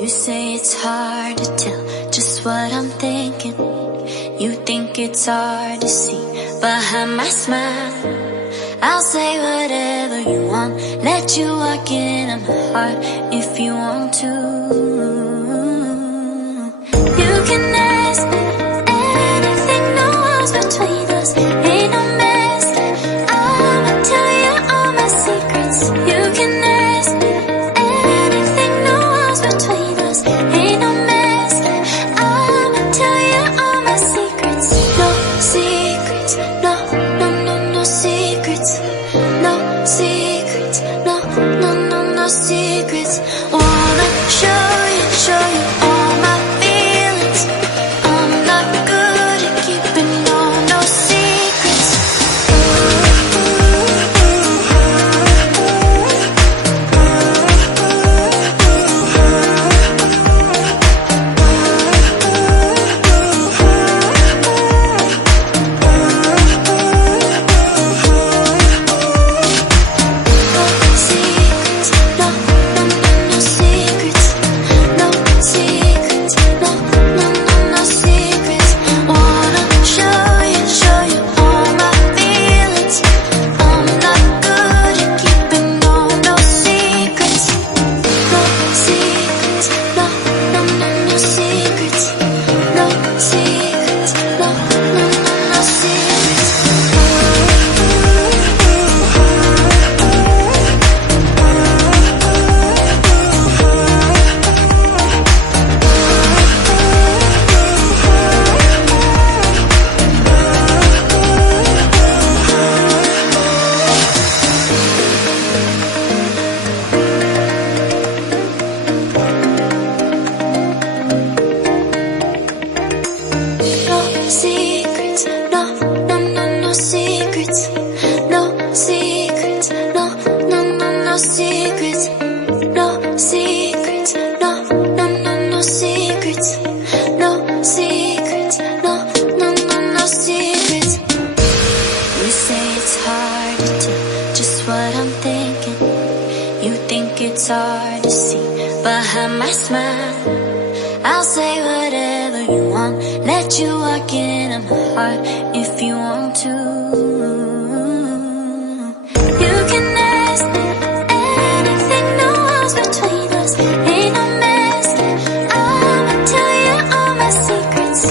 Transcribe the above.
You say it's hard to tell just what I'm thinking. You think it's hard to see behind my smile. I'll say whatever you want, let you walk in on my heart if you want to. You can ask me anything, no walls between us, ain't no mess. I'ma tell you all my secrets. You can ask me anything, no walls between us, ain't no mess. I'ma tell you all my secrets. No secrets, no, no, no, no secrets. No secrets, no, no, no, no secrets. Wanna show you all my feelings. I'm not good at keeping no secrets. It's hard to see behind my smile. I'll say whatever you want, let you walk in on my heart if you want to. You can ask me anything, no walls between us, ain't no mess. I'ma tell you all my secrets.